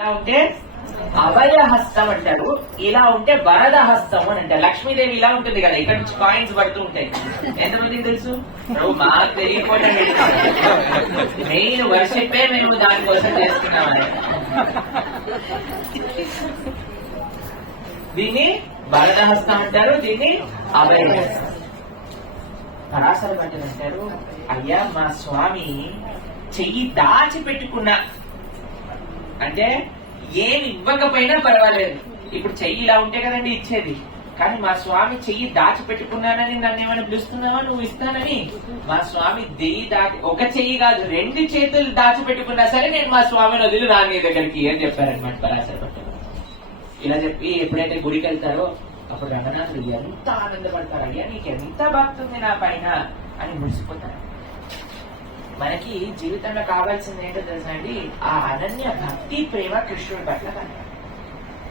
ఇలా ఉంటే అభయ హస్తం అంటారు. ఇలా ఉంటే వరద హస్తం అని అంటారు. లక్ష్మీదేవి ఇలా ఉంటుంది కదా ఇక్కడ నుంచి కాయిన్స్ పడుతూ ఉంటాయి. ఎంతమందికి తెలుసు? మాకు తెలియకపోతే మెయిన్ వర్షిప్పే మేము దానికోసం చేస్తున్నామని దీన్ని వరద హస్తం అంటారు దీన్ని అభయ హస్తం పరాశర భట్టులు అంటారు అయ్యా మా స్వామి చెయ్యి దాచి పెట్టుకున్న అంటే ఏమి ఇవ్వకపోయినా పర్వాలేదు. ఇప్పుడు చెయ్యి ఇలా ఉంటే కదండి ఇచ్చేది. కానీ మా స్వామి చెయ్యి దాచిపెట్టుకున్నానని నన్ను ఏమైనా పిలుస్తున్నావా? నువ్వు ఇస్తానని. మా స్వామి దెయ్యి దాటి ఒక చెయ్యి కాదు రెండు చేతులు దాచిపెట్టుకున్నా సరే నేను మా స్వామిని వదిలి రాని దగ్గరికి అని చెప్పారనమాట పరాశర ఇలా చెప్పి ఎప్పుడైతే గుడికి వెళ్తారో అప్పుడు రంగనాథుడు ఎంత ఆనందపడతారు అయ్యా నీకు ఎంత భక్తుంది నా పైన అని మురిసిపోతారు. మనకి జీవితంలో కావాల్సింది ఏంటో తెలుసు అండి? ఆ అనన్య భక్తి ప్రేమ కృష్ణుడి పట్ల కలగాలి